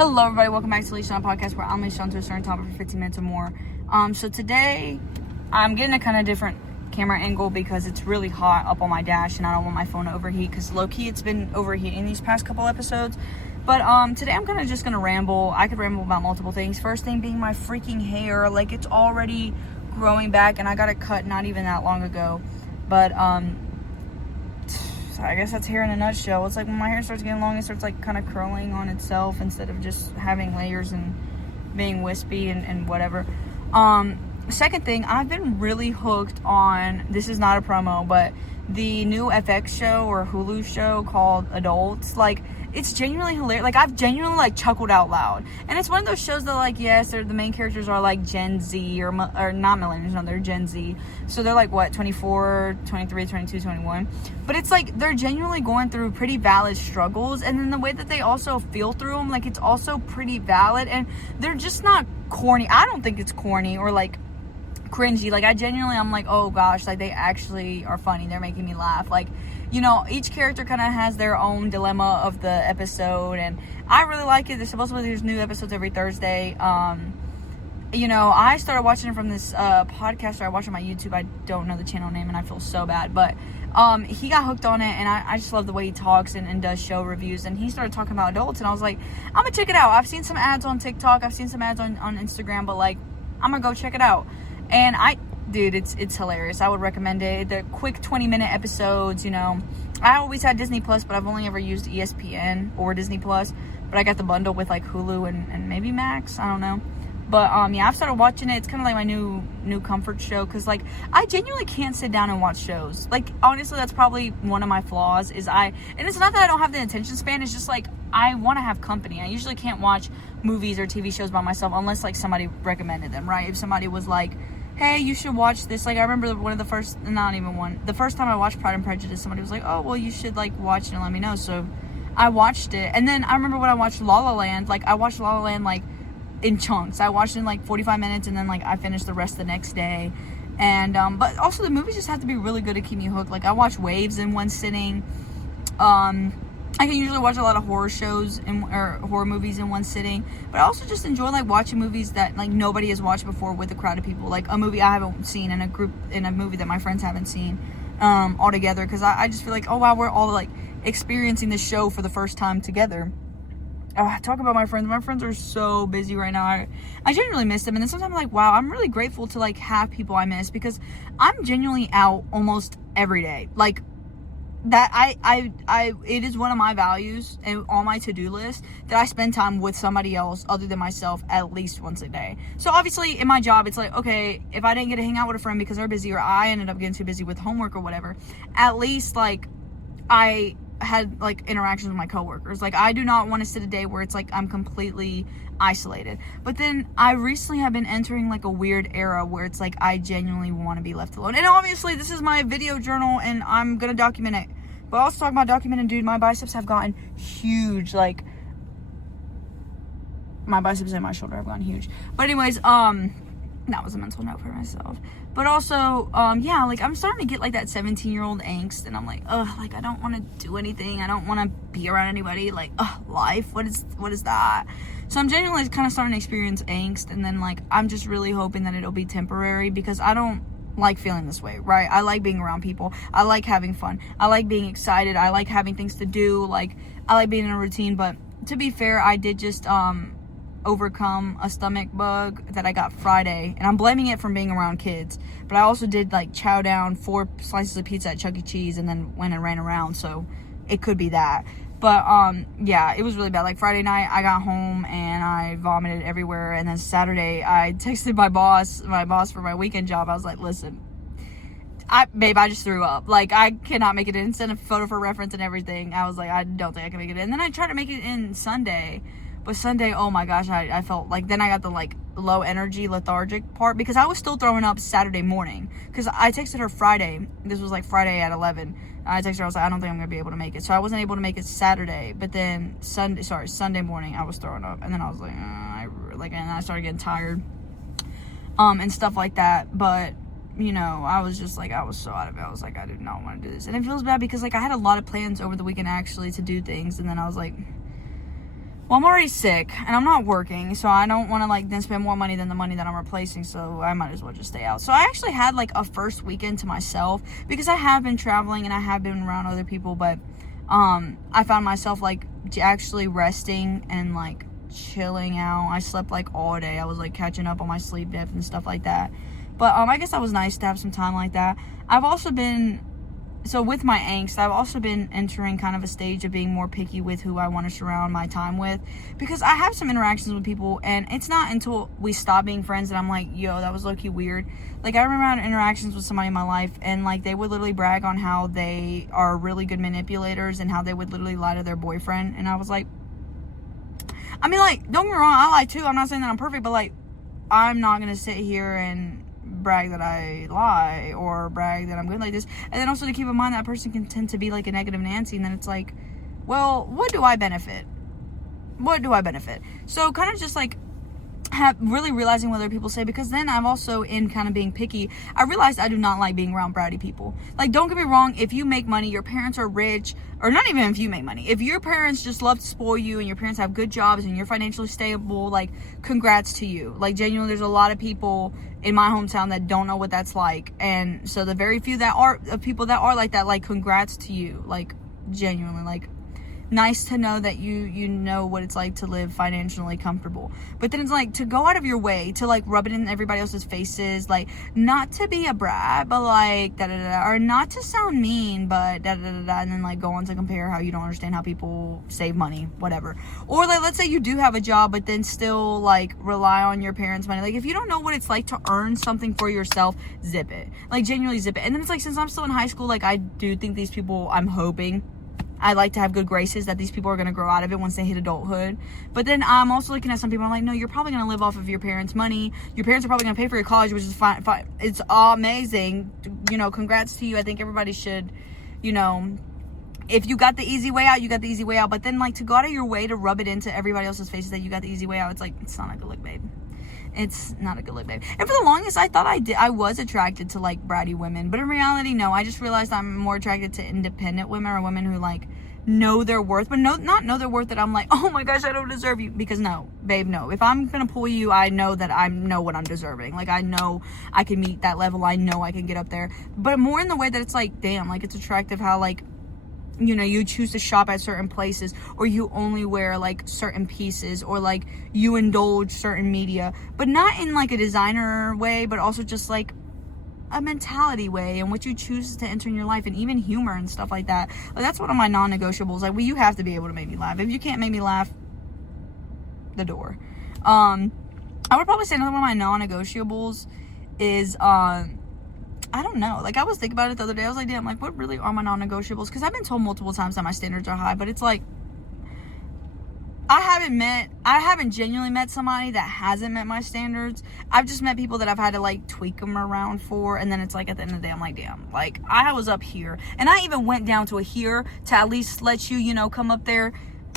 Hello everybody, welcome back to Alicia on Podcast, where I'm Alicia on to a certain topic for 15 minutes or more. So today, I'm getting a kind of different camera angle because it's really hot up on my dash and I don't want my phone to overheat, because low-key it's been overheating these past couple episodes. But today I'm just gonna ramble. I could ramble about multiple things. First thing being my freaking hair. Like, it's already growing back and I got it cut not even that long ago. But I guess that's hair in a nutshell. It's like when my hair starts getting long, it starts like kind of curling on itself instead of just having layers and being wispy and whatever. Second thing, I've been really hooked on, this is not a promo, but the new FX show or Hulu show called Adults. Like, it's genuinely hilarious. Like, I've genuinely like chuckled out loud. And it's one of those shows that, like, yes, the main characters are like Gen Z or not millennials, no, they're Gen Z. So they're like, what, 24, 23, 22, 21. But it's like they're genuinely going through pretty valid struggles. And then the way that they also feel through them, like, it's also pretty valid. And they're just not corny. I don't think it's corny or like cringy. Like, I'm like, oh gosh, like, they actually are funny. They're making me laugh. Like, you know, each character kind of has their own dilemma of the episode, and I really like it. There's new episodes every Thursday. You know, I started watching it from this podcaster I watch on my YouTube. I don't know the channel name and I feel so bad, but he got hooked on it, and I just love the way he talks and does show reviews. And he started talking about Adults, and I was like, I'm gonna check it out. I've seen some ads on TikTok, I've seen some ads on Instagram, but like, I'm gonna go check it out. And dude, it's hilarious. I would recommend it. The quick 20-minute episodes, you know. I always had Disney Plus, but I've only ever used ESPN or Disney Plus. But I got the bundle with like Hulu and maybe Max. I don't know. But yeah, I've started watching it. It's kind of like my new comfort show, because like, I genuinely can't sit down and watch shows. Like, honestly, that's probably one of my flaws. And it's not that I don't have the attention span. It's just like, I want to have company. I usually can't watch movies or TV shows by myself unless like somebody recommended them, right? If somebody was like, hey, you should watch this. Like, I remember the first time I watched Pride and Prejudice, somebody was like, oh, well, you should like watch it and let me know. So I watched it. And then I remember when I watched La La Land, like, I watched La La Land like in chunks. I watched it in like 45 minutes, and then like I finished the rest the next day. And but also the movies just have to be really good to keep me hooked. Like, I watch Waves in one sitting. I can usually watch a lot of horror shows or horror movies in one sitting, but I also just enjoy like watching movies that like nobody has watched before with a crowd of people. Like a movie I haven't seen in a movie that my friends haven't seen all together, because I just feel like, oh wow, we're all like experiencing this show for the first time together. Talk about my friends. My friends are so busy right now. I genuinely miss them, and then sometimes I'm like, wow, I'm really grateful to like have people I miss, because I'm genuinely out almost every day. Like, that it is one of my values and on my to-do list that I spend time with somebody else other than myself at least once a day. So obviously in my job, it's like, okay, if I didn't get to hang out with a friend because they're busy, or I ended up getting too busy with homework or whatever, at least like I had like interactions with my coworkers. Like, I do not want to sit a day where it's like I'm completely isolated. But then I recently have been entering like a weird era where it's like I genuinely want to be left alone. And obviously this is my video journal and I'm gonna document it. But also talking about documenting, dude, my biceps have gotten huge. Like, my biceps and my shoulder have gotten huge. But anyways, that was a mental note for myself. But also, yeah, like, I'm starting to get like that 17-year-old angst, and I'm like, ugh, like, I don't want to do anything. I don't want to be around anybody. Like, ugh, life, what is that? So I'm genuinely kind of starting to experience angst, and then like, I'm just really hoping that it'll be temporary, because I don't like feeling this way, right? I like being around people. I like having fun. I like being excited. I like having things to do. Like, I like being in a routine. But to be fair, I did just overcome a stomach bug that I got Friday, and I'm blaming it from being around kids. But I also did like chow down 4 slices of pizza at Chuck E. Cheese and then went and ran around, so it could be that. But yeah, it was really bad. Like, Friday night I got home and I vomited everywhere, and then Saturday I texted my boss for my weekend job. I was like, listen, babe, I just threw up. Like, I cannot make it in. Sent a photo for reference and everything. I was like, I don't think I can make it in. And then I tried to make it in Sunday. But Sunday, oh my gosh, I felt like, then I got the like low energy, lethargic part, because I was still throwing up Saturday morning. Because I texted her Friday. This was like Friday at 11. I texted her, I was like, I don't think I'm going to be able to make it. So I wasn't able to make it Saturday. But then Sunday morning, I was throwing up. And then I was like, and I started getting tired. And stuff like that. But, you know, I was just like, I was so out of it. I was like, I did not want to do this. And it feels bad because like I had a lot of plans over the weekend actually to do things. And then I was like, well, I'm already sick and I'm not working, so I don't want to like then spend more money than the money that I'm replacing, so I might as well just stay out. So I actually had like a first weekend to myself because I have been traveling and I have been around other people, but I found myself like actually resting and like chilling out. I slept like all day. I was like catching up on my sleep depth and stuff like that. But I guess that was nice to have some time like that. I've also been, so with my angst, I've also been entering kind of a stage of being more picky with who I want to surround my time with, because I have some interactions with people and it's not until we stop being friends that I'm like, yo, that was low-key weird. Like, I remember I had interactions with somebody in my life and like they would literally brag on how they are really good manipulators and how they would literally lie to their boyfriend, and I was like, I mean, like, don't get me wrong, I lie too. I'm not saying that I'm perfect, but like, I'm not gonna sit here and brag that I lie or brag that I'm good like this. And then also to keep in mind that person can tend to be like a negative Nancy, and then it's like, well, what do I benefit? So kind of just like really realizing what other people say, because then I'm also in kind of being picky. I realized I do not like being around bratty people. Like, don't get me wrong, if you make money, your parents are rich, or not even if you make money, if your parents just love to spoil you and your parents have good jobs and you're financially stable, like, congrats to you. Like, genuinely, there's a lot of people in my hometown that don't know what that's like, and so the very few that are people that are like that, like, congrats to you. Like, genuinely, like, nice to know that you know what it's like to live financially comfortable. But then it's like to go out of your way to like rub it in everybody else's faces, like not to be a brat, but like da da da, or not to sound mean, but da da da da, and then like go on to compare how you don't understand how people save money, whatever. Or like, let's say you do have a job, but then still like rely on your parents' money. Like, if you don't know what it's like to earn something for yourself, zip it. Like, genuinely zip it. And then it's like, since I'm still in high school, like, I do think these people, I'm hoping, I like to have good graces that these people are going to grow out of it once they hit adulthood. But then I'm also looking at some people, I'm like, no, you're probably going to live off of your parents' money. Your parents are probably going to pay for your college, which is fine. It's amazing. You know, congrats to you. I think everybody should, you know, if you got the easy way out, you got the easy way out. But then, like, to go out of your way to rub it into everybody else's faces that you got the easy way out, it's like, it's not a good look, babe. It's not a good look, babe. And for the longest, I thought I was attracted to like bratty women, but in reality, no. I just realized I'm more attracted to independent women, or women who like know their worth, but not know their worth that I'm like, oh my gosh, I don't deserve you. Because no, babe, no. If I'm gonna pull you, I know that I know what I'm deserving. Like, I know I can meet that level. I know I can get up there. But more in the way that it's like, damn, like, it's attractive how like, you know, you choose to shop at certain places, or you only wear like certain pieces, or like you indulge certain media, but not in like a designer way, but also just like a mentality way, and what you choose to enter in your life, and even humor and stuff like that. Like, that's one of my non-negotiables. Like, well, you have to be able to make me laugh. If you can't make me laugh, the door. I would probably say another one of my non-negotiables is I don't know. Like, I was thinking about it the other day. I was like, damn, like, what really are my non-negotiables? Because I've been told multiple times that my standards are high, but it's like, I haven't genuinely met somebody that hasn't met my standards. I've just met people that I've had to like tweak them around for, and then it's like, at the end of the day, I'm like, damn, like, I was up here, and I even went down to a here to at least let you, you know, come up there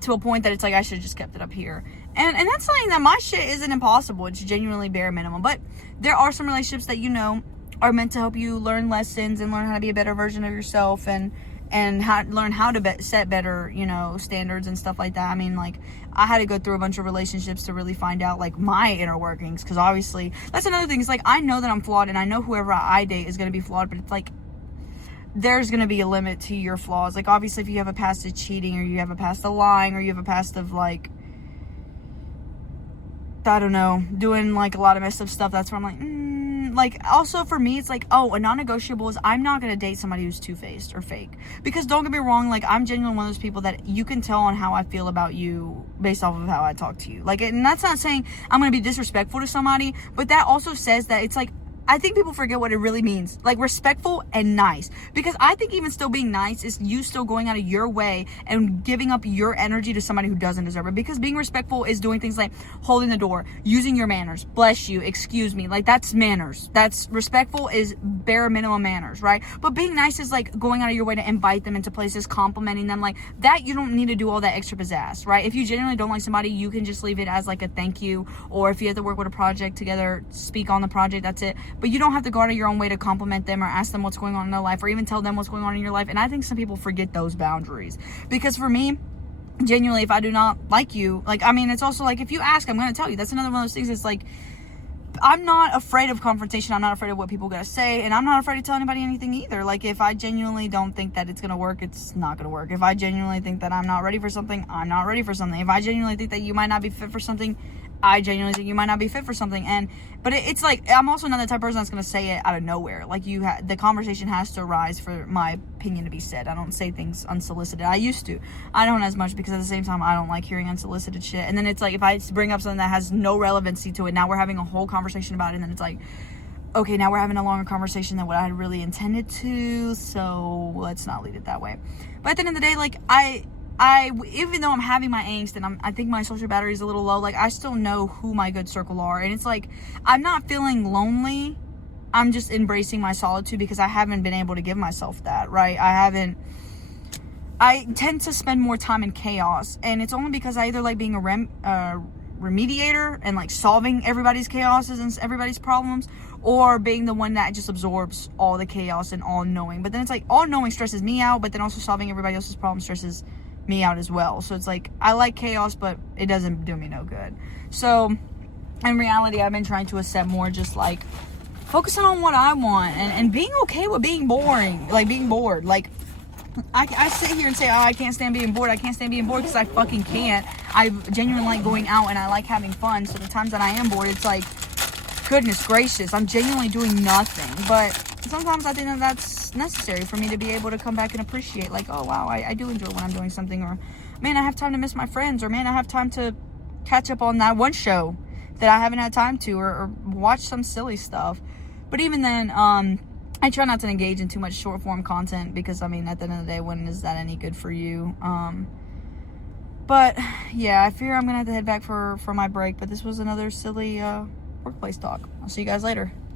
to a point that it's like, I should have just kept it up here. And that's saying that my shit isn't impossible. It's genuinely bare minimum. But there are some relationships that, you know, are meant to help you learn lessons and learn how to be a better version of yourself, and learn how to set better, you know, standards and stuff like that. I mean, like, I had to go through a bunch of relationships to really find out like my inner workings, because obviously that's another thing. It's like, I know that I'm flawed, and I know whoever I date is going to be flawed, but it's like, there's going to be a limit to your flaws. Like, obviously, if you have a past of cheating, or you have a past of lying, or you have a past of like, I don't know, doing like a lot of messed up stuff, that's where I'm like, like, also for me, it's like, oh, a non-negotiable is I'm not going to date somebody who's two-faced or fake. Because don't get me wrong, like, I'm genuinely one of those people that you can tell on how I feel about you based off of how I talk to you. Like, and that's not saying I'm going to be disrespectful to somebody, but that also says that it's like, I think people forget what it really means. Like, respectful and nice. Because I think even still being nice is you still going out of your way and giving up your energy to somebody who doesn't deserve it. Because being respectful is doing things like holding the door, using your manners, bless you, excuse me. Like, that's manners. That's respectful is bare minimum manners, right? But being nice is like going out of your way to invite them into places, complimenting them. Like, that you don't need to do all that extra pizzazz, right? If you genuinely don't like somebody, you can just leave it as like a thank you. Or if you have to work with a project together, speak on the project, that's it. But you don't have to go out of your own way to compliment them or ask them what's going on in their life, or even tell them what's going on in your life. And I think some people forget those boundaries. Because for me, genuinely, if I do not like you, like, I mean, it's also like, if you ask, I'm going to tell you. That's another one of those things. It's like, I'm not afraid of confrontation. I'm not afraid of what people are going to say. And I'm not afraid to tell anybody anything either. Like, if I genuinely don't think that it's going to work, it's not going to work. If I genuinely think that I'm not ready for something, I'm not ready for something. If I genuinely think that you might not be fit for something, I genuinely think you might not be fit for something. But it's like, I'm also not the type of person that's going to say it out of nowhere. Like, the conversation has to arise for my opinion to be said. I don't say things unsolicited. I used to. I don't as much, because at the same time, I don't like hearing unsolicited shit. And then it's like, if I bring up something that has no relevancy to it, now we're having a whole conversation about it, and then it's like, okay, now we're having a longer conversation than what I had really intended to, so let's not lead it that way. But at the end of the day, like, I even though I'm having my angst and I think my social battery is a little low, like, I still know who my good circle are. And it's like, I'm not feeling lonely. I'm just embracing my solitude, because I haven't been able to give myself that, right? I tend to spend more time in chaos, and it's only because I either like being a remediator and like solving everybody's chaoses and everybody's problems, or being the one that just absorbs all the chaos and all knowing. But then it's like, all knowing stresses me out, but then also solving everybody else's problems stresses me out as well. So it's like, I like chaos, but it doesn't do me no good. So in reality, I've been trying to accept more, just like focusing on what I want, and being okay with being boring, like being bored. Like, I sit here and say, oh, I can't stand being bored. I can't stand being bored, because I fucking can't. I genuinely like going out, and I like having fun. So the times that I am bored, it's like, goodness gracious, I'm genuinely doing nothing. But sometimes I think that that's necessary for me to be able to come back and appreciate, like, oh wow, I do enjoy when I'm doing something, or man, I have time to miss my friends, or man, I have time to catch up on that one show that I haven't had time to, or watch some silly stuff. But even then, I try not to engage in too much short form content, because I mean, at the end of the day, when is that any good for you? But yeah, I fear I'm gonna have to head back for my break. But this was another silly workplace talk. I'll see you guys later.